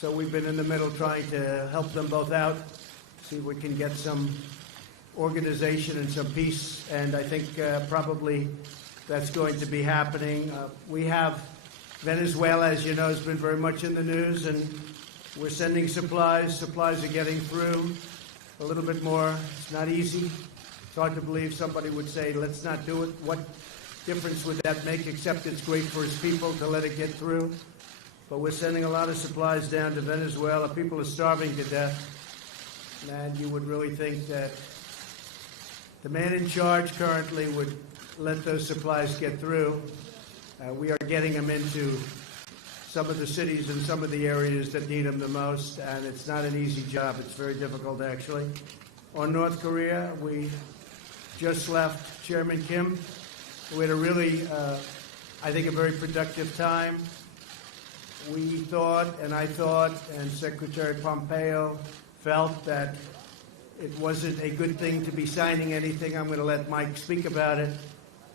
So we've been in the middle trying to help them both out, see if we can get some organization and some peace, and I think probably that's going to be happening. We have Venezuela, as you know, has been very much in the news, and we're sending supplies. Supplies are getting through a little bit more. It's not easy. It's hard to believe somebody would say, let's not do it. What difference would that make, except it's great for his people to let it get through? But we're sending a lot of supplies down to Venezuela. People are starving to death. And you would really think that the man in charge currently would let those supplies get through. We are getting them into some of the cities and some of the areas that need them the most, and it's not an easy job. It's very difficult, actually. On North Korea, we just left Chairman Kim. We had a really, I think, a very productive time. We thought, and I thought, and Secretary Pompeo felt that it wasn't a good thing to be signing anything. I'm going to let Mike speak about it.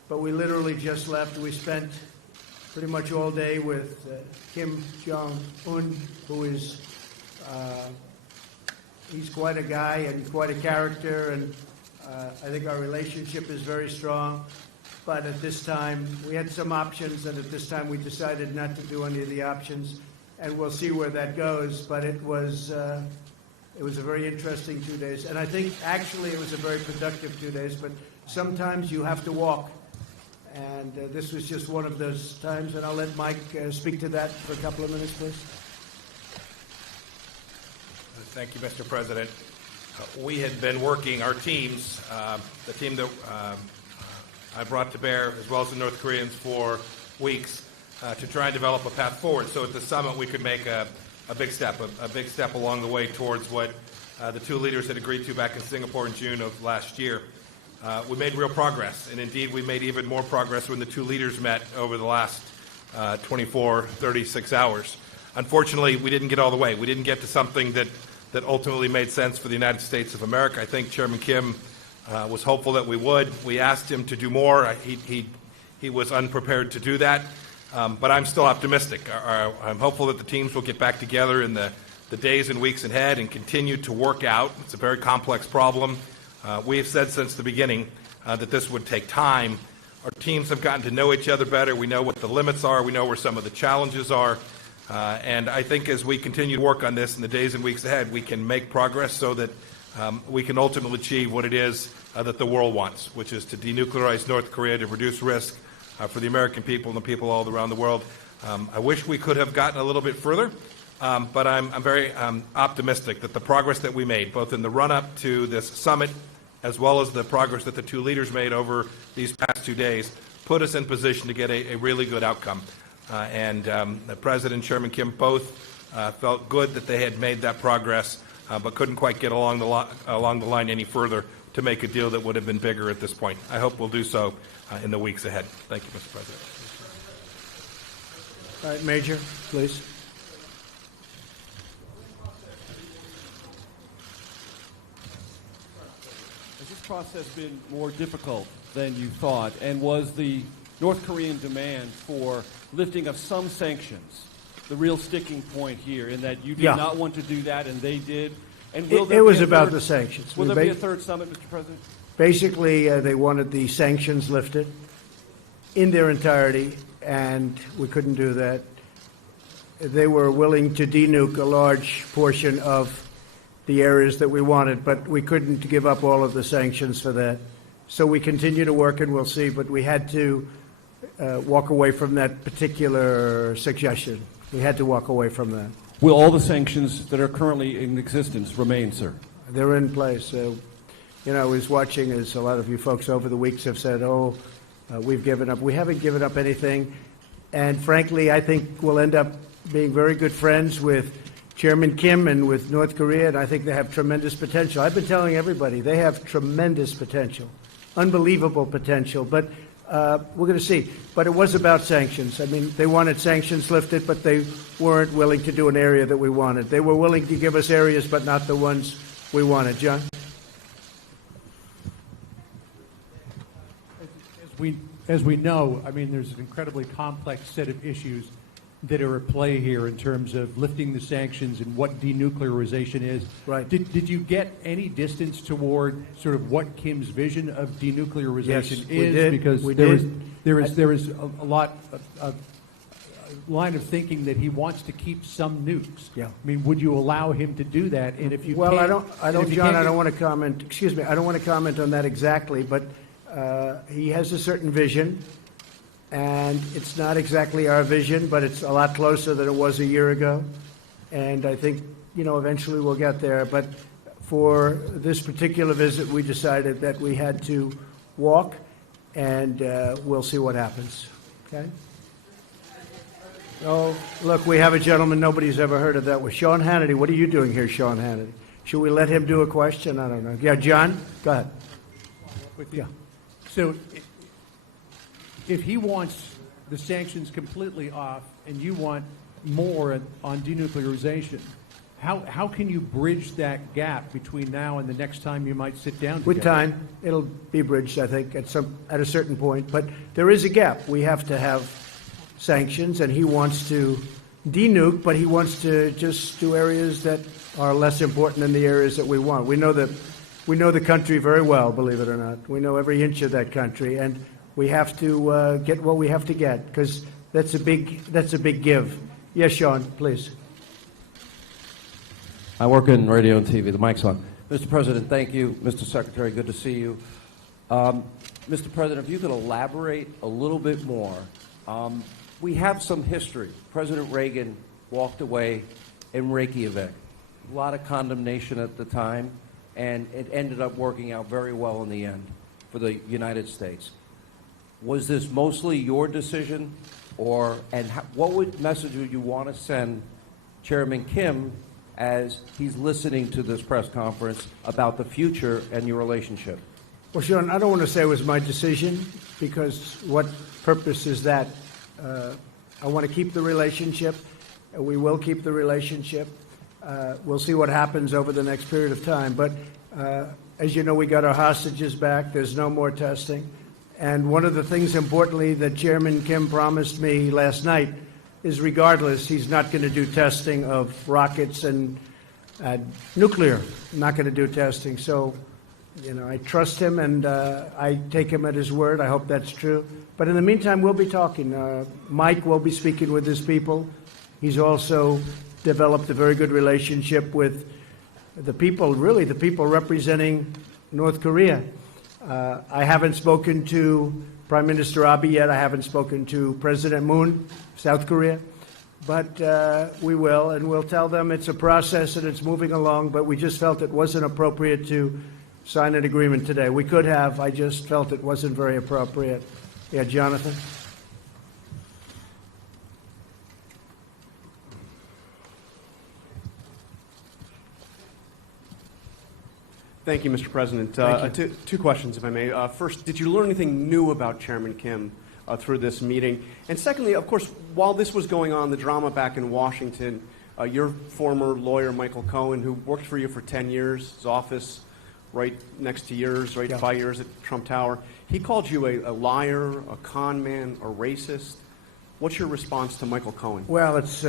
But we literally just left. We spent pretty much all day with Kim Jong-un, who is, he's quite a guy and quite a character, and I think our relationship is very strong. But at this time, we had some options, and at this time we decided not to do any of the options, and we'll see where that goes. But it was a very interesting 2 days, and I think actually it was a very productive 2 days, but sometimes you have to walk. And this was just one of those times, and I'll let Mike speak to that for a couple of minutes, please. Thank you, Mr. President. We had been working, our teams, the team that I brought to bear, as well as the North Koreans, for weeks to try and develop a path forward. So at the summit, we could make a big step along the way towards what the two leaders had agreed to back in Singapore in June of last year. We made real progress, and indeed we made even more progress when the two leaders met over the last 36 hours. Unfortunately, we didn't get all the way. We didn't get to something that ultimately made sense for the United States of America. I think Chairman Kim was hopeful that we would. We asked him to do more. He was unprepared to do that, but I'm still optimistic. I'm hopeful that the teams will get back together in the days and weeks ahead and continue to work out. It's a very complex problem. We have said since the beginning that this would take time. Our teams have gotten to know each other better. We know what the limits are. We know where some of the challenges are. And I think as we continue to work on this in the days and weeks ahead, we can make progress so that we can ultimately achieve what it is that the world wants, which is to denuclearize North Korea, to reduce risk for the American people and the people all around the world. I wish we could have gotten a little bit further. But I'm very optimistic that the progress that we made, both in the run-up to this summit, as well as the progress that the two leaders made over these past 2 days, put us in position to get a really good outcome. And the President and Chairman Kim both felt good that they had made that progress, but couldn't quite get along the line any further to make a deal that would have been bigger at this point. I hope we'll do so in the weeks ahead. Thank you, Mr. President. All right, Major, please. Has this process been more difficult than you thought? And was the North Korean demand for lifting of some sanctions the real sticking point here, in that you did not want to do that and they did? And will it was about the sanctions. Will there be a third summit, Mr. President? Basically, they wanted the sanctions lifted in their entirety, and we couldn't do that. They were willing to denuke a large portion of the areas that we wanted, but we couldn't give up all of the sanctions for that. So we continue to work, and we'll see, but we had to walk away from that particular suggestion. We had to walk away from that. Will all the sanctions that are currently in existence remain, sir? They're in place. You know, I was watching, as a lot of you folks over the weeks have said, we've given up. We haven't given up anything. And frankly, I think we'll end up being very good friends with Chairman Kim and with North Korea, and I think they have tremendous potential. I've been telling everybody they have tremendous potential, unbelievable potential. But we're going to see. But it was about sanctions. I mean, they wanted sanctions lifted, but they weren't willing to do an area that we wanted. They were willing to give us areas, but not the ones we wanted. John? As we know, I mean, there's an incredibly complex set of issues that are at play here in terms of lifting the sanctions and what denuclearization is. Right. Did you get any distance toward sort of what Kim's vision of denuclearization Yes, is? we did. Because We there did. is a lot of line of thinking that he wants to keep some nukes. Yeah. I mean, would you allow him to do that? And if you Well, can't, I and don't, if you John, can't- I don't want to comment, excuse me, I don't want to comment on that exactly, but he has a certain vision, and it's not exactly our vision, but it's a lot closer than it was a year ago. And I think, eventually we'll get there. But for this particular visit, we decided that we had to walk, and we'll see what happens. Okay? Oh, look, we have a gentleman nobody's ever heard of that was Sean Hannity. What are you doing here, Sean Hannity? Should we let him do a question? I don't know. Yeah, John, go ahead. Yeah. So if he wants the sanctions completely off and you want more on denuclearization, how can you bridge that gap between now and the next time you might sit down together? With time, it'll be bridged, I think, at a certain point. But there is a gap. We have to have sanctions, and he wants to denuke, but he wants to just do areas that are less important than the areas that we want. We know the country very well, believe it or not. We know every inch of that country, and we have to get what we have to get, because that's a big give. Yes, Sean, please. I work in radio and TV. The mic's on. Mr. President, thank you. Mr. Secretary, good to see you. Mr. President, if you could elaborate a little bit more. We have some history. President Reagan walked away in Reykjavik. A lot of condemnation at the time, and it ended up working out very well in the end for the United States. Was this mostly your decision, what message would you want to send Chairman Kim as he's listening to this press conference about the future and your relationship? Well, Sean, I don't want to say it was my decision, because what purpose is that? I want to keep the relationship. We will keep the relationship. We'll see what happens over the next period of time. But as you know, we got our hostages back. There's no more testing. And one of the things, importantly, that Chairman Kim promised me last night is, regardless, he's not going to do testing of rockets and nuclear. Not going to do testing. So, I trust him, and I take him at his word. I hope that's true. But in the meantime, we'll be talking. Mike will be speaking with his people. He's also developed a very good relationship with the people, really the people representing North Korea. I haven't spoken to Prime Minister Abe yet. I haven't spoken to President Moon, South Korea. But we will, and we'll tell them it's a process and it's moving along, but we just felt it wasn't appropriate to sign an agreement today. We could have. I just felt it wasn't very appropriate. Yeah, Jonathan? Thank you, Mr. President. Thank you. Two questions, if I may. First, did you learn anything new about Chairman Kim through this meeting? And secondly, of course, while this was going on, the drama back in Washington, your former lawyer, Michael Cohen, who worked for you for 10 years, his office right next to yours, right, Yeah. 5 years at Trump Tower, he called you a liar, a con man, a racist. What's your response to Michael Cohen? Well, it's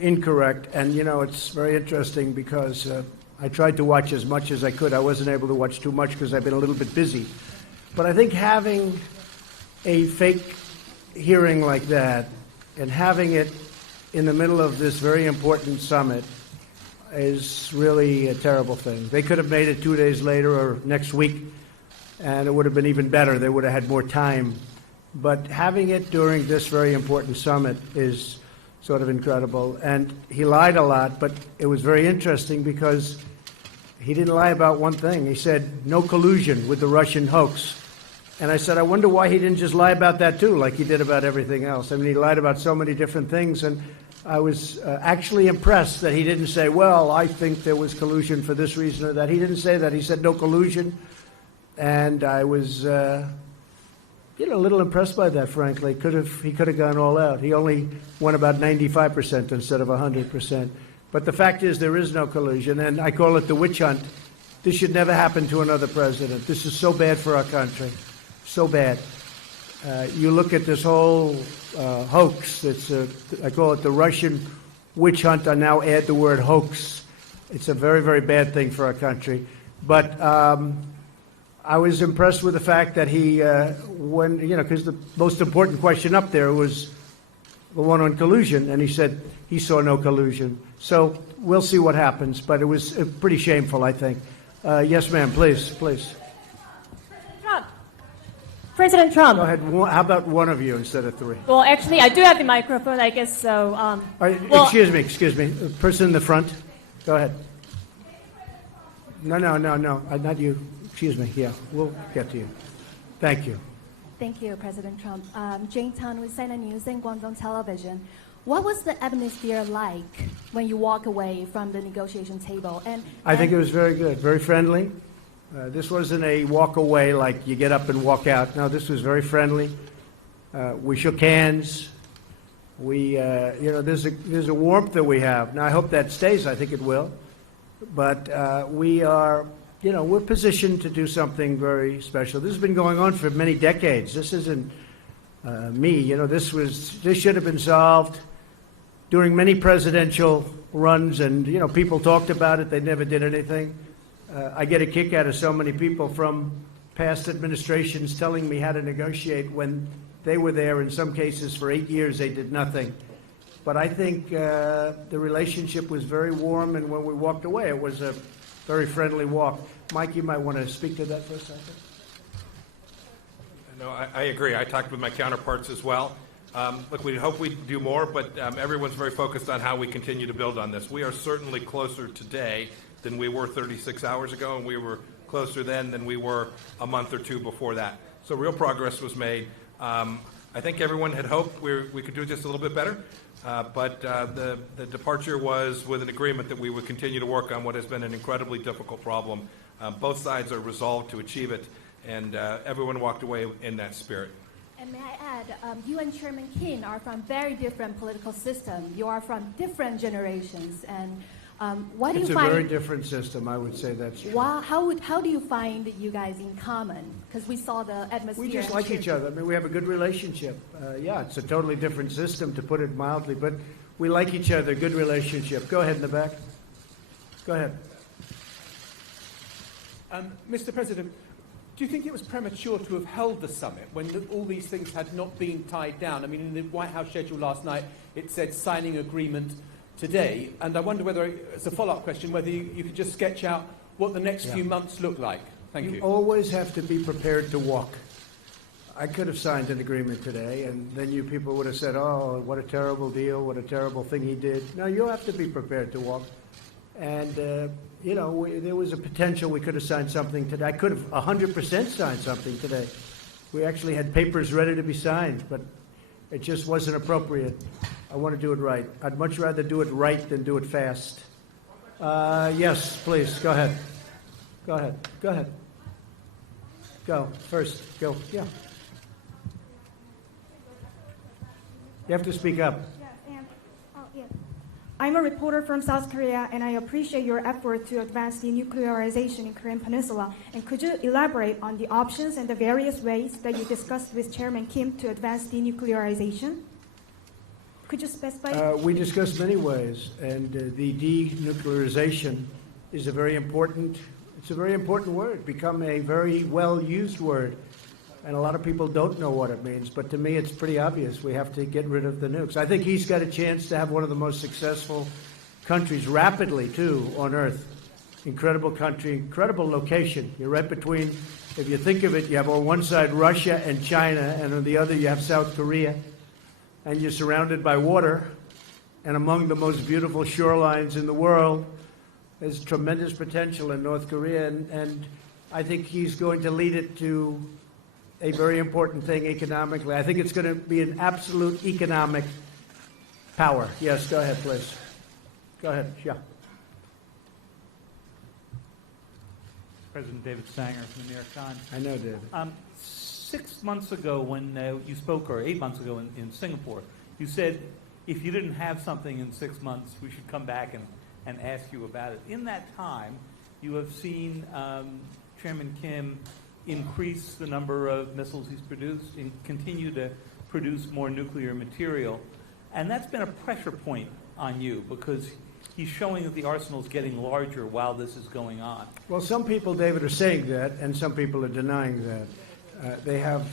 incorrect. And, it's very interesting because I tried to watch as much as I could. I wasn't able to watch too much because I've been a little bit busy. But I think having a fake hearing like that and having it in the middle of this very important summit is really a terrible thing. They could have made it 2 days later or next week, and it would have been even better. They would have had more time. But having it during this very important summit is sort of incredible. And he lied a lot, but it was very interesting because he didn't lie about one thing. He said, no collusion with the Russian hoax. And I said, I wonder why he didn't just lie about that too, like he did about everything else. I mean, he lied about so many different things, and I was actually impressed that he didn't say, well, I think there was collusion for this reason or that. He didn't say that. He said no collusion. And I was, a little impressed by that, frankly. He could have gone all out. He only won about 95% instead of 100%. But the fact is there is no collusion, and I call it the witch hunt. This should never happen to another president. This is so bad for our country. So bad. You look at this whole hoax. I call it the Russian witch hunt. I now add the word hoax. It's a very, very bad thing for our country. But I was impressed with the fact that he, because the most important question up there was the one on collusion, and he said he saw no collusion. So we'll see what happens, but it was pretty shameful, I think. Yes, ma'am, please. President Trump. Go ahead. How about one of you instead of three? Well, actually, I do have the microphone, I guess, so... Excuse me. The person in the front. Go ahead. No. Not you. Excuse me. Yeah, we'll get to you. Thank you. Thank you, President Trump. Jane Tan with CNN News and Guangdong Television. What was the atmosphere like when you walk away from the negotiation table? I think it was very good, very friendly. This wasn't a walk away like you get up and walk out. No, this was very friendly. We shook hands. There's a warmth that we have. Now, I hope that stays. I think it will. But we are, we're positioned to do something very special. This has been going on for many decades. This isn't me. This should have been solved during many presidential runs, and people talked about it. They never did anything. I get a kick out of so many people from past administrations telling me how to negotiate when they were there. In some cases, for 8 years, they did nothing. But I think the relationship was very warm, and when we walked away, it was a very friendly walk. Mike, you might want to speak to that for a second. No, I agree. I talked with my counterparts as well. Look, we hope we do more, but everyone's very focused on how we continue to build on this. We are certainly closer today than we were 36 hours ago, and we were closer then than we were a month or two before that. So real progress was made. I think everyone had hoped we could do just a little bit better, but the departure was with an agreement that we would continue to work on what has been an incredibly difficult problem. Both sides are resolved to achieve it, and everyone walked away in that spirit. And may I add, you and Chairman Kim are from very different political systems. You are from different generations, and what do you find? It's a very different system, I would say that's true. How do you find you guys in common? Because we saw the atmosphere. We just like each other. I mean, we have a good relationship. It's a totally different system, to put it mildly, but we like each other, good relationship. Go ahead in the back. Go ahead. Mr. President, do you think it was premature to have held the summit when all these things had not been tied down? I mean, in the White House schedule last night, it said signing agreement today. And I wonder whether, as a follow-up question, whether you could just sketch out what the next few months look like. Thank you. You always have to be prepared to walk. I could have signed an agreement today, and then you people would have said, oh, what a terrible deal, what a terrible thing he did. No, you have to be prepared to walk. And, there was a potential we could have signed something today. I could have 100% signed something today. We actually had papers ready to be signed, but it just wasn't appropriate. I want to do it right. I'd much rather do it right than do it fast. Yes, please, go ahead. Go ahead. Go, first, go, yeah. You have to speak up. I'm a reporter from South Korea, and I appreciate your effort to advance denuclearization in Korean Peninsula. And could you elaborate on the options and the various ways that you discussed with Chairman Kim to advance denuclearization? Could you specify? We discussed many ways, and the denuclearization is a very important word, become a very well-used word. And a lot of people don't know what it means, but to me it's pretty obvious. We have to get rid of the nukes. I think he's got a chance to have one of the most successful countries, rapidly too, on Earth. Incredible country, incredible location. You're right between, if you think of it, you have on one side Russia and China, and on the other you have South Korea. And you're surrounded by water, and among the most beautiful shorelines in the world. There's tremendous potential in North Korea, and I think he's going to lead it to a very important thing economically. I think it's going to be an absolute economic power. Yes, go ahead, please. Go ahead, yeah. President David Sanger from the New York Times. I know, David. 6 months ago when you spoke, or 8 months ago in Singapore, you said if you didn't have something in 6 months, we should come back and ask you about it. In that time, you have seen Chairman Kim increase the number of missiles he's produced and continue to produce more nuclear material. And that's been a pressure point on you because he's showing that the arsenal is getting larger while this is going on. Well, some people, David, are saying that, and some people are denying that. They have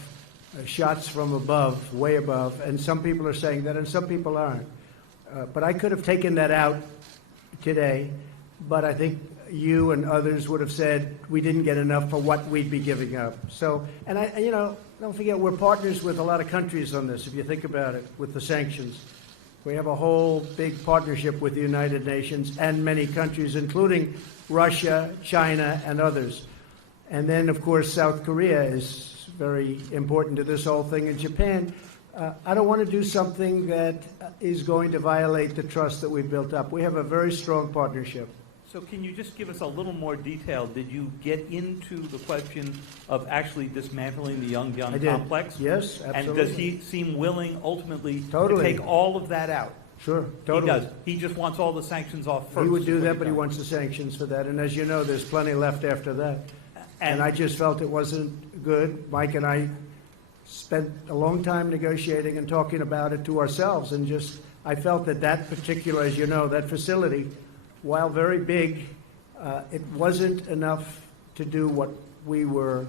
shots from above, way above, and some people are saying that, and some people aren't. But I could have taken that out today, but I think you and others would have said we didn't get enough for what we'd be giving up. So, and don't forget, we're partners with a lot of countries on this, if you think about it, with the sanctions. We have a whole big partnership with the United Nations and many countries, including Russia, China, and others. And then, of course, South Korea is very important to this whole thing, and Japan. I don't want to do something that is going to violate the trust that we've built up. We have a very strong partnership. So can you just give us a little more detail? Did you get into the question of actually dismantling the Yongbyon complex? Yes, absolutely. And does he seem willing ultimately Totally. to take all of that out? Sure, totally. He does. He just wants all the sanctions off first. He would do is what that, but he does. wants the sanctions for that. And as you know, there's plenty left after that. And I just felt it wasn't good. Mike and I spent a long time negotiating and talking about it to ourselves. And I felt that particular, as you know, that facility, while very big, it wasn't enough to do what we were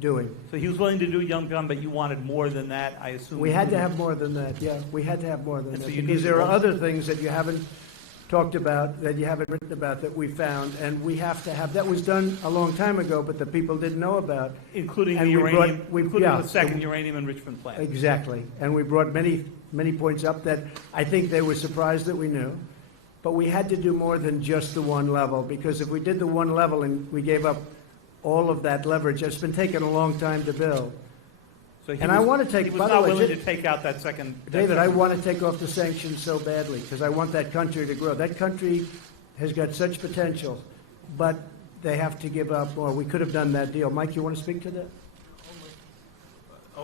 doing. So he was willing to do Yongbyon, but you wanted more than that, I assume? We had to have more than that, yeah. We had to have more than And that. so you Because needed there are more? other things that you haven't talked about, that you haven't written about, that we found, and we have to have. That was done a long time ago, but the people didn't know about. Including And the we brought- uranium, we- including yeah, the second uranium enrichment plant. Exactly. And we brought many points up that I think they were surprised that we knew. But we had to do more than just the one level, because if we did the one level and we gave up all of that leverage, it's been taking a long time to build. So he And I was- want to take, He was by the not way, willing just- to take out that second. David, I want to take off the sanctions so badly because I want that country to grow. That country has got such potential, but they have to give up, or we could have done that deal. Mike, you want to speak to that?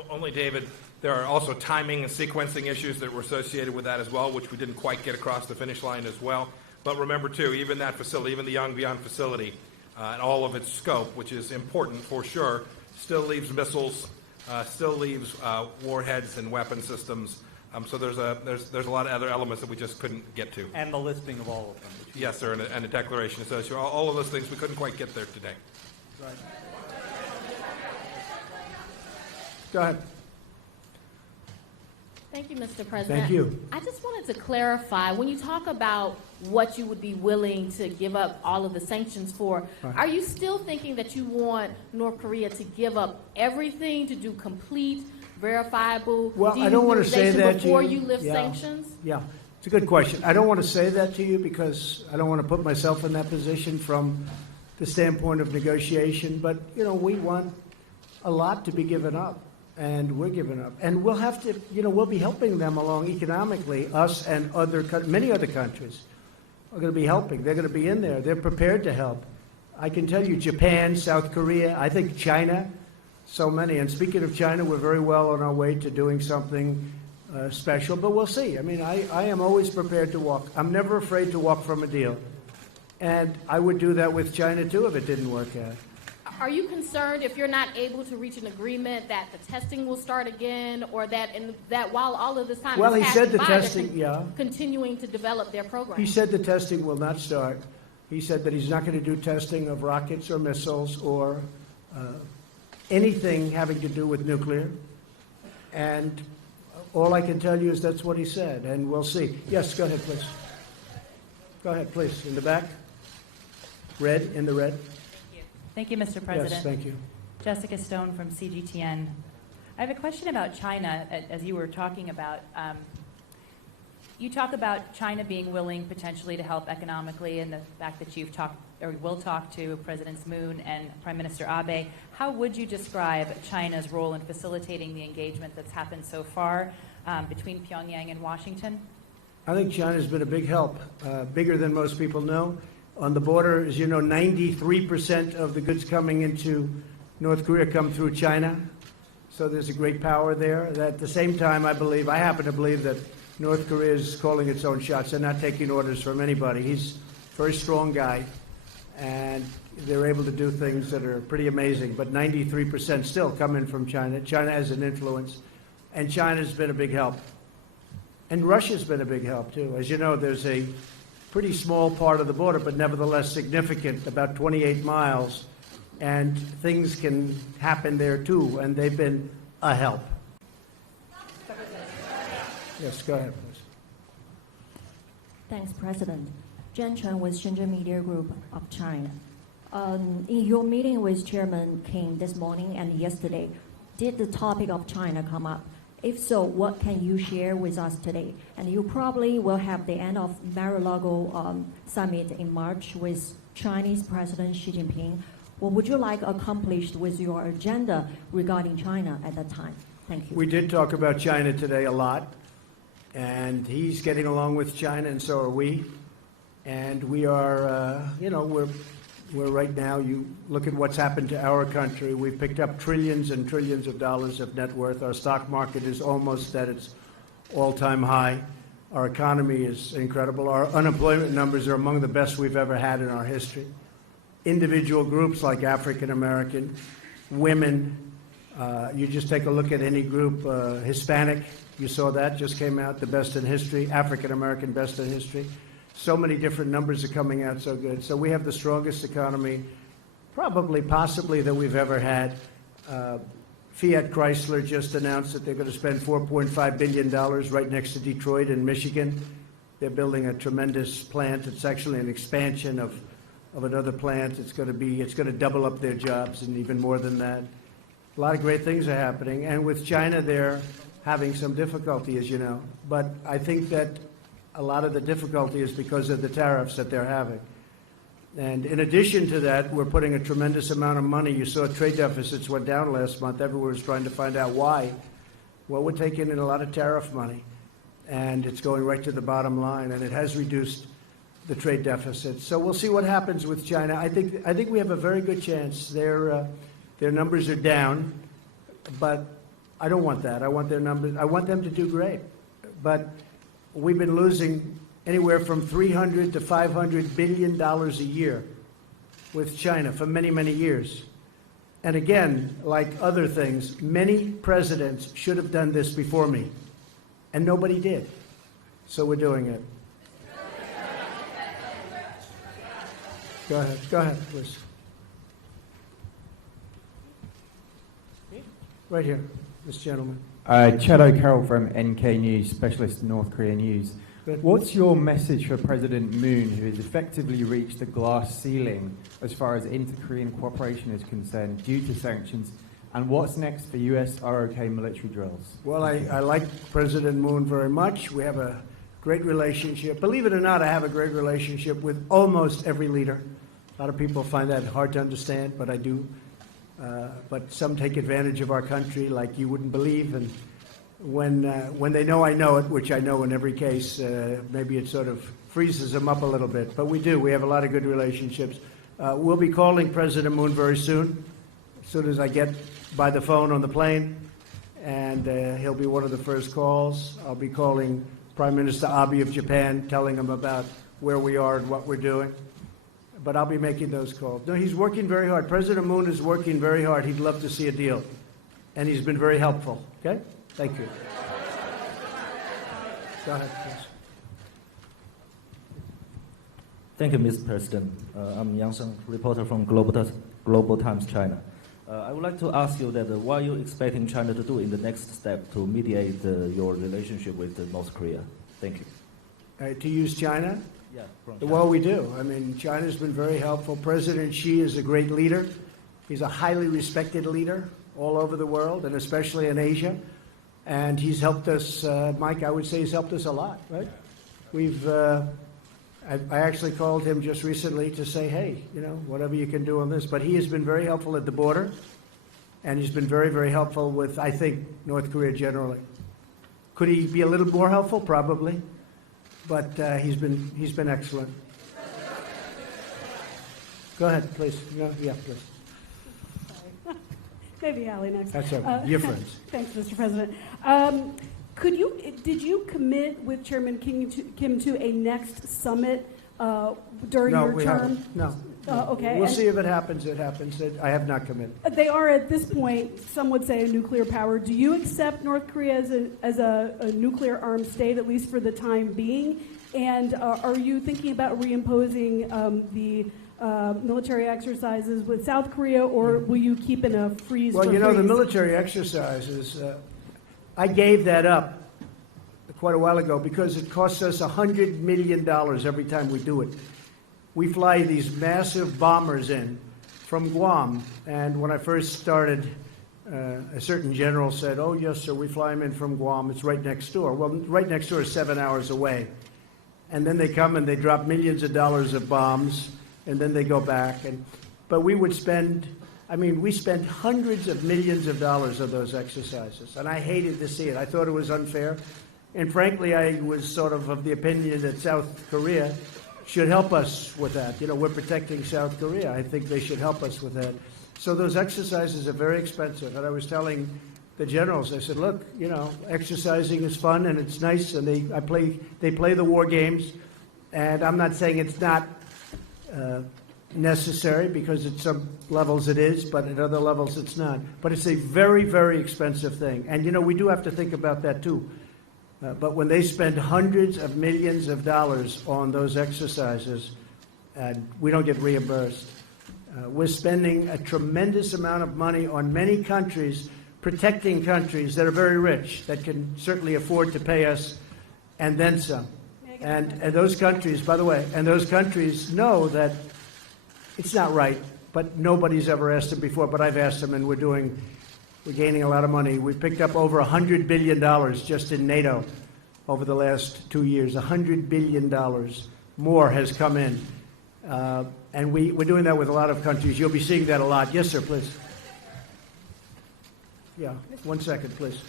Only, David, there are also timing and sequencing issues that were associated with that as well, which we didn't quite get across the finish line as well. But remember, too, even that facility, even the Yongbyon facility, and all of its scope, which is important for sure, still leaves missiles, still leaves warheads and weapon systems. So there's a lot of other elements that we just couldn't get to. And the listing of all of them. which- Yes, sir, and a declaration associated. All of those things we couldn't quite get there today. Go ahead. Thank you, Mr. President. Thank you. I just wanted to clarify, when you talk about what you would be willing to give up all of the sanctions for, Right. are you still thinking that you want North Korea to give up everything to do complete, verifiable Well, I don't want to say denuclearization that to before you. you lift Yeah. sanctions? Yeah, it's a good question. I don't want to say that to you because I don't want to put myself in that position from the standpoint of negotiation. But, we want a lot to be given up, and we're giving up. And we'll have to, we'll be helping them along economically, us and many other countries are going to be helping. They're going to be in there. They're prepared to help. I can tell you Japan, South Korea, I think China, so many. And speaking of China, we're very well on our way to doing something special, but we'll see. I mean, I am always prepared to walk. I'm never afraid to walk from a deal. And I would do that with China, too, if it didn't work out. Are you concerned if you're not able to reach an agreement that the testing will start again, or that while all of this time Well, is he said passing the by, they're testing, yeah. continuing to develop their program? He said the testing will not start. He said that he's not going to do testing of rockets or missiles or anything having to do with nuclear. And all I can tell you is that's what he said, and we'll see. Yes, go ahead, please. Go ahead, please. In the back. Red, in the red. Thank you, Mr. President. Yes, thank you. Jessica Stone from CGTN. I have a question about China, as you were talking about. You talk about China being willing potentially to help economically, and the fact that you've talked or will talk to Presidents Moon and Prime Minister Abe. How would you describe China's role in facilitating the engagement that's happened so far between Pyongyang and Washington? I think China's been a big help, bigger than most people know. On the border, as you know, 93% of the goods coming into North Korea come through China. So there's a great power there. At the same time, I happen to believe that North Korea is calling its own shots. They're not taking orders from anybody. He's a very strong guy. and they're able to do things that are pretty amazing. But 93% still come in from China. China has an influence, and China's been a big help. And Russia's been a big help, too. As you know, there's a pretty small part of the border, but nevertheless significant, about 28 miles, and things can happen there, too, and they've been a help. Yes, go ahead, please. Thanks, President. Jen Chen with Shenzhen Media Group of China. In your meeting with Chairman Kim this morning and yesterday, did the topic of China come up? If so, what can you share with us today? And you probably will have the end of Mar-a-Lago summit in March with Chinese President Xi Jinping. What would you like accomplished with your agenda regarding China at that time? Thank you. We did talk about China today a lot, and he's getting along with China, and so are we. And we are, we're right now, you look at what's happened to our country. We've picked up trillions and trillions of dollars of net worth. Our stock market is almost at its all-time high. Our economy is incredible. Our unemployment numbers are among the best we've ever had in our history. Individual groups like African American, women, you just take a look at any group, Hispanic, you saw that, just came out, the best in history, African American, best in history. So many different numbers are coming out so good. So we have the strongest economy, possibly that we've ever had. Fiat Chrysler just announced that they're going to spend $4.5 billion right next to Detroit in Michigan. They're building a tremendous plant. It's actually an expansion of another plant. It's going to double up their jobs and even more than that. A lot of great things are happening. And with China, they're having some difficulty, as you know. But I think that a lot of the difficulty is because of the tariffs that they're having. And in addition to that, we're putting a tremendous amount of money. You saw trade deficits went down last month. Everyone was trying to find out why. Well, we're taking in a lot of tariff money, and it's going right to the bottom line, and it has reduced the trade deficit. So we'll see what happens with China. I think we have a very good chance. Their numbers are down, but I don't want that. I want their numbers. I want them to do great. But we've been losing anywhere from $300 to $500 billion a year with China for many, many years. And again, like other things, many presidents should have done this before me, and nobody did. So we're doing it. Go ahead, please. Right here, this gentleman. Chad O'Carroll from NK News, Specialist North Korea News. Good. What's your message for President Moon, who has effectively reached the glass ceiling as far as inter-Korean cooperation is concerned due to sanctions? And what's next for U.S. ROK military drills? Well, I like President Moon very much. We have a great relationship. Believe it or not, I have a great relationship with almost every leader. A lot of people find that hard to understand, but I do. But some take advantage of our country like you wouldn't believe. And when they know I know it, which I know in every case, maybe it sort of freezes them up a little bit. But we do. We have a lot of good relationships. We'll be calling President Moon very soon as I get by the phone on the plane. And he'll be one of the first calls. I'll be calling Prime Minister Abe of Japan, telling him about where we are and what we're doing. But I'll be making those calls. No, he's working very hard. President Moon is working very hard. He'd love to see a deal. And he's been very helpful. Okay? Thank you. Go ahead, please. Thank you, Mr. President. I'm Yang Sheng, reporter from Global Times China. I would like to ask you that what are you expecting China to do in the next step to mediate your relationship with North Korea? Thank you. To use China? Yeah, from China. Well, we do. I mean, China's been very helpful. President Xi is a great leader. He's a highly respected leader all over the world, and especially in Asia. And he's helped us, Mike, I would say he's helped us a lot, right? I actually called him just recently to say, hey, whatever you can do on this. But he has been very helpful at the border, and he's been very, very helpful with, I think, North Korea generally. Could he be a little more helpful? Probably. But he's been excellent. Go ahead, please. Yeah, please. Sorry. Maybe Allie next. That's okay. Your friends. Thanks, Mr. President. Did you commit with Chairman Kim to a next summit during your term? No, Okay. We'll and see if it happens. It happens. I have not committed. They are at this point, some would say, a nuclear power. Do you accept North Korea as a nuclear armed state, at least for the time being? And are you thinking about reimposing the military exercises with South Korea, or will you keep in a freeze? Well, for you know, the freeze? military exercises, I gave that up quite a while ago because it costs us $100 million every time we do it. We fly these massive bombers in from Guam, and when I first started, a certain general said, "Oh, yes, sir, we fly them in from Guam. It's right next door." Well, right next door is 7 hours away. And then they come and they drop millions of dollars of bombs, and then they go back. But we would spend, we spent hundreds of millions of dollars of those exercises, and I hated to see it. I thought it was unfair. And frankly, I was sort of the opinion that South Korea should help us with that. You know, we're protecting South Korea. I think they should help us with that. So those exercises are very expensive. And I was telling the generals, I said, look, you know, exercising is fun and it's nice, and they play the war games. And I'm not saying it's not necessary, because at some levels it is, but at other levels it's not. But it's a very, very expensive thing. And, you know, we do have to think about that too. But when they spend hundreds of millions of dollars on those exercises, and we don't get reimbursed, we're spending a tremendous amount of money on many countries, protecting countries that are very rich, that can certainly afford to pay us, and then some. And those countries, by the way, and those countries know that it's not right, but nobody's ever asked them before, but I've asked them, and we're gaining a lot of money. We picked up over $100 billion just in NATO over the last 2 years. $100 billion more has come in. And we're doing that with a lot of countries. You'll be seeing that a lot. Yes, sir, please. Yeah, 1 second, please.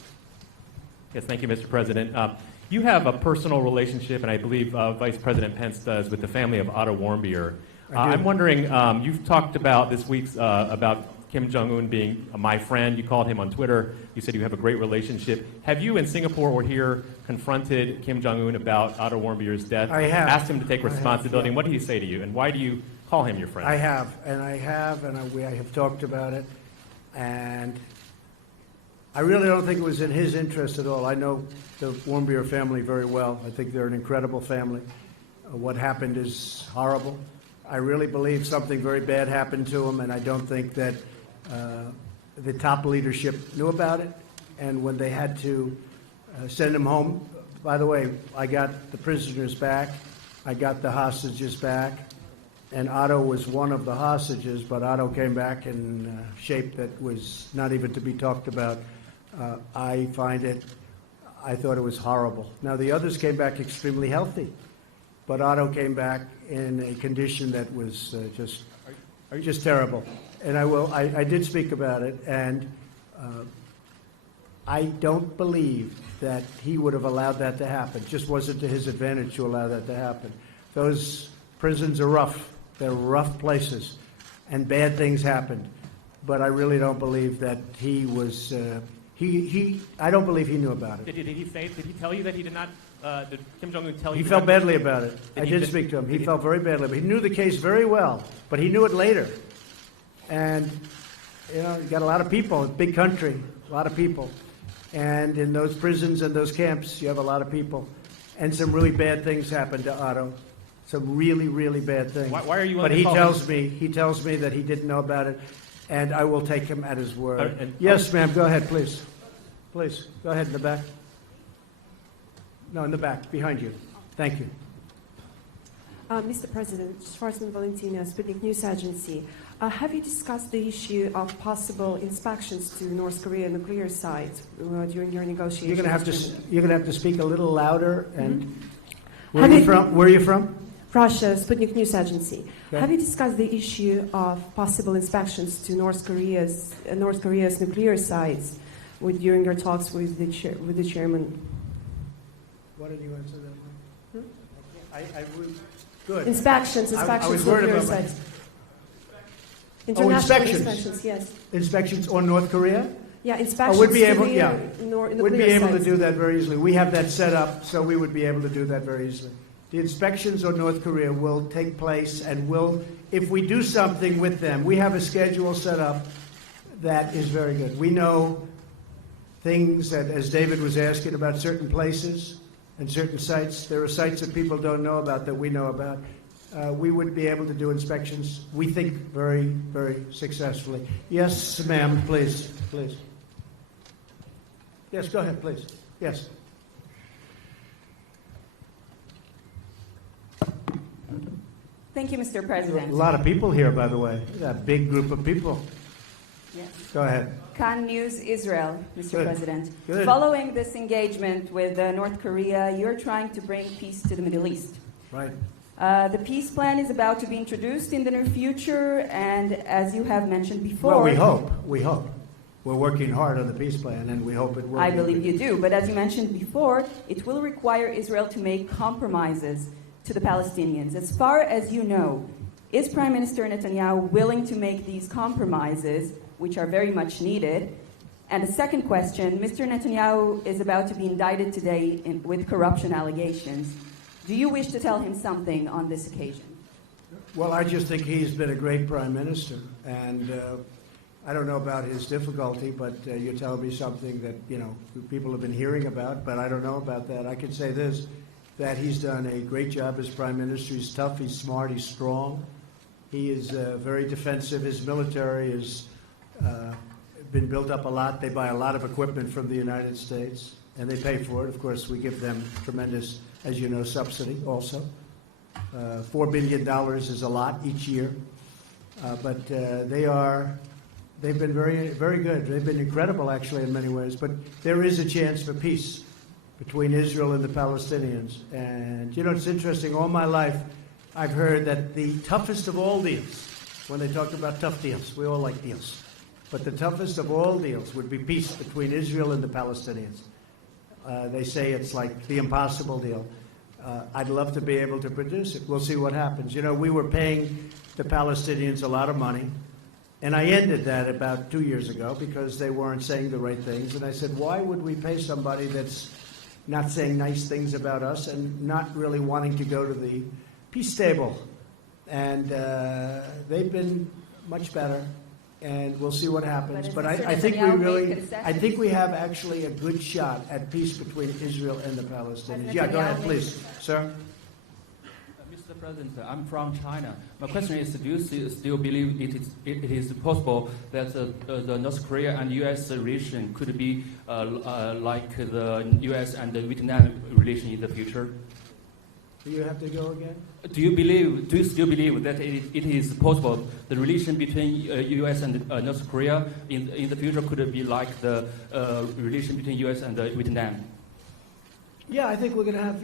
Yes, thank you, Mr. President. You have a personal relationship, and I believe Vice President Pence does, with the family of Otto Warmbier. I'm wondering, you've talked about this week about Kim Jong-un being my friend. You called him on Twitter. You said you have a great relationship. Have you in Singapore or here confronted Kim Jong-un about Otto Warmbier's death? I have. Asked him to take responsibility. And what did he say to you? And why do you call him your friend? I have, and I have talked about it. And I really don't think it was in his interest at all. I know the Warmbier family very well. I think they're an incredible family. What happened is horrible. I really believe something very bad happened to him, and I don't think that the top leadership knew about it. And when they had to send him home, by the way, I got the prisoners back, I got the hostages back, and Otto was one of the hostages, but Otto came back in shape that was not even to be talked about. I thought it was horrible. Now, the others came back extremely healthy, but Otto came back in a condition that was just terrible. And I did speak about it, and I don't believe that he would have allowed that to happen. It just wasn't to his advantage to allow that to happen. Those prisons are rough. They're rough places, and bad things happened. But I really don't believe that he was. I don't believe he knew about it. Did he tell you that he did not? Did Kim Jong-un tell you? He felt badly about it. I did speak to him. He felt very badly. But he knew the case very well, but he knew it later. And you know, you got a lot of people. Big country, a lot of people, and in those prisons and those camps, you have a lot of people, and some really bad things happened to Otto. Some really, really bad things. Why are you? But he tells me that he didn't know about it, and I will take him at his word. Yes, ma'am. Go ahead, please. Please go ahead in the back. No, in the back, behind you. Thank you. Mr. President, Schwarzman Valentina, Sputnik News Agency. Have you discussed the issue of possible inspections to North Korea nuclear sites during your negotiations? You're going to have to speak a little louder. And where are you from? Russia, Sputnik News Agency. Okay. Have you discussed the issue of possible inspections to North Korea's nuclear sites during your talks with the chairman? Why did you answer that one? Good. Inspections I was to worried nuclear about my- sites. International inspections. inspections, yes. Inspections on North Korea? Yeah, inspections we'd be to able, the yeah. nuclear We'd be able sites. to do that very easily. We have that set up, so we would be able to do that very easily. The inspections on North Korea will take place, and if we do something with them, we have a schedule set up that is very good. We know things that, as David was asking about certain places and certain sites, there are sites that people don't know about that we know about. We would be able to do inspections, we think, very, very successfully. Yes, ma'am, please, please. Yes, go ahead, please. Yes. Thank you, Mr. President. A lot of people here, by the way. That big group of people. Yes. Go ahead. Khan News Israel, Mr. Good. President. Good. Following this engagement with North Korea, you're trying to bring peace to the Middle East. Right. The peace plan is about to be introduced in the near future, and as you have mentioned before... Well, we hope. We hope. We're working hard on the peace plan, and we hope it will. I believe you do, but as you mentioned before, it will require Israel to make compromises to the Palestinians. As far as you know, is Prime Minister Netanyahu willing to make these compromises, which are very much needed? And the second question, Mr. Netanyahu is about to be indicted today with corruption allegations. Do you wish to tell him something on this occasion? Well, I just think he's been a great prime minister, and I don't know about his difficulty, but you're telling me something that, people have been hearing about, but I don't know about that. I can say this, that he's done a great job as prime minister. He's tough, he's smart, he's strong. He is very defensive. His military has been built up a lot. They buy a lot of equipment from the United States, and they pay for it. Of course, we give them tremendous, as you know, subsidy also. $4 billion is a lot each year. But they've been very, very good. They've been incredible, actually, in many ways. But there is a chance for peace between Israel and the Palestinians. And, it's interesting. All my life, I've heard that the toughest of all deals, when they talk about tough deals, we all like deals, but the toughest of all deals would be peace between Israel and the Palestinians. They say it's like the impossible deal. I'd love to be able to produce it. We'll see what happens. We were paying the Palestinians a lot of money, and I ended that about 2 years ago because they weren't saying the right things. And I said, why would we pay somebody that's not saying nice things about us and not really wanting to go to the peace table? And they've been much better, and we'll see what happens. But I think we have actually a good shot at peace between Israel and the Palestinians. Yeah, go ahead, please, sir. Mr. President, I'm from China. My question is, do you still believe it is possible that the North Korea and U.S. relation could be like the U.S. and the Vietnam relation in the future? Do you have to go again? Do you still believe that it is possible the relation between U.S. and North Korea in the future could be like the relation between U.S. and Vietnam? Yeah, I think we're going to have,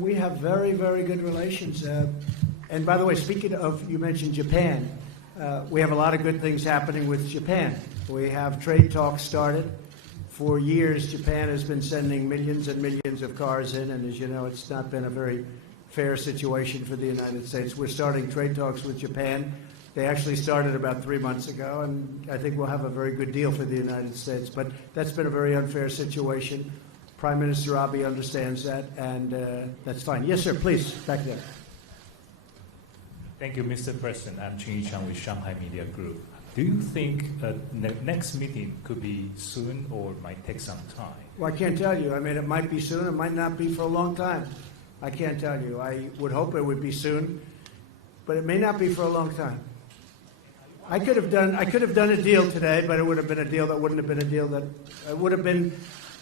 we have very, very good relations. And by the way, speaking of, you mentioned Japan, we have a lot of good things happening with Japan. We have trade talks started. For years, Japan has been sending millions and millions of cars in, and as you know, it's not been a very fair situation for the United States. We're starting trade talks with Japan. They actually started about 3 months ago, and I think we'll have a very good deal for the United States. But that's been a very unfair situation. Prime Minister Abe understands that, and that's fine. Yes, sir, please, back there. Thank you, Mr. President. I'm Ching Yichang with Shanghai Media Group. Do you think the next meeting could be soon or might take some time? Well, I can't tell you. I mean, it might be soon. It might not be for a long time. I can't tell you. I would hope it would be soon, but it may not be for a long time. I could have done a deal today, but it would have been a deal that wouldn't have been a deal that would have been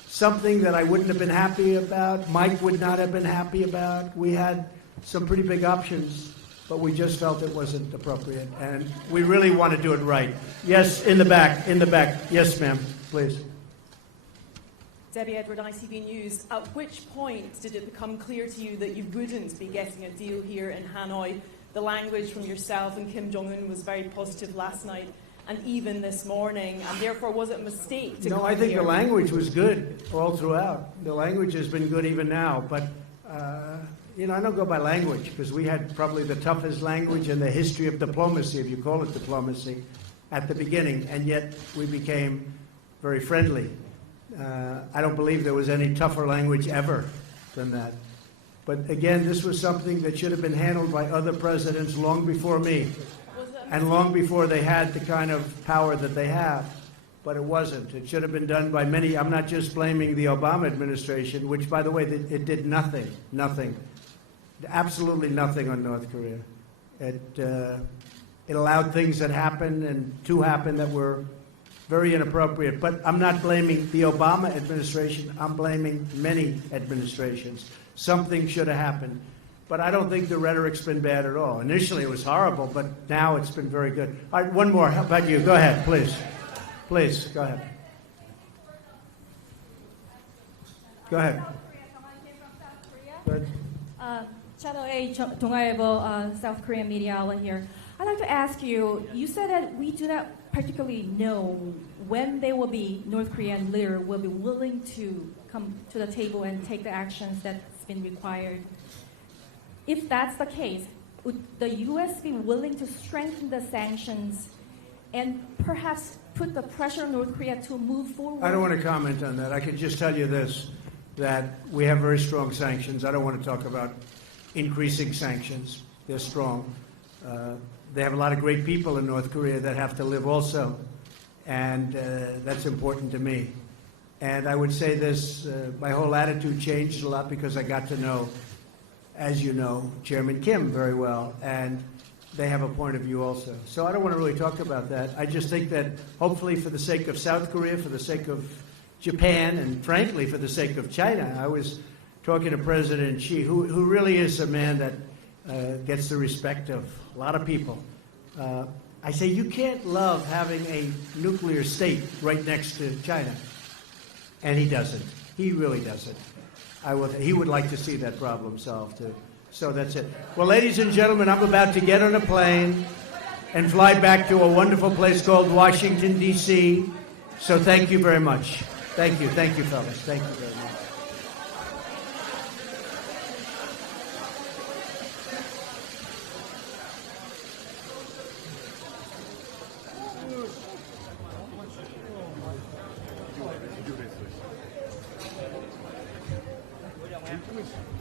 something that I wouldn't have been happy about. Mike would not have been happy about. We had some pretty big options, but we just felt it wasn't appropriate, and we really want to do it right. Yes, in the back, in the back. Yes, ma'am, please. Debbie Edward, ITV News. At which point did it become clear to you that you wouldn't be getting a deal here in Hanoi? The language from yourself and Kim Jong-un was very positive last night and even this morning, and therefore was it a mistake to No, come I think here? the language was good all throughout. The language has been good even now, but I don't go by language because we had probably the toughest language in the history of diplomacy, if you call it diplomacy, at the beginning, and yet we became very friendly. I don't believe there was any tougher language ever than that. But again, this was something that should have been handled by other presidents long before me, and long before they had the kind of power that they have. But it wasn't. It should have been done by many. I'm not just blaming the Obama administration, which, by the way, it did nothing, absolutely nothing on North Korea. It allowed things that happened and to happen that were very inappropriate. But I'm not blaming the Obama administration. I'm blaming many administrations. Something should have happened. But I don't think the rhetoric's been bad at all. Initially it was horrible, but now it's been very good. All right, one more. How about you? Go ahead, please. Please, go ahead. Go ahead. Good. Channel 8, 동아일보, South Korean media outlet here. I'd like to ask you, you said that we do not particularly know when they will be, North Korean leader will be willing to come to the table and take the actions that's been required. If that's the case, would the U.S. be willing to strengthen the sanctions and perhaps put the pressure on North Korea to move forward? I don't want to comment on that. I can just tell you this, that we have very strong sanctions. I don't want to talk about increasing sanctions. They're strong. They have a lot of great people in North Korea that have to live also, and that's important to me. And I would say this, my whole attitude changed a lot because I got to know, as you know, Chairman Kim very well, and they have a point of view also. So I don't want to really talk about that. I just think that hopefully for the sake of South Korea, for the sake of Japan, and frankly for the sake of China, I was talking to President Xi, who really is a man that gets the respect of a lot of people. I say you can't love having a nuclear state right next to China. And he doesn't. He really doesn't. He would like to see that problem solved too. So that's it. Well, ladies and gentlemen, I'm about to get on a plane and fly back to a wonderful place called Washington, D.C. So thank you very much. Thank you, fellas. Thank you very much. Thank you.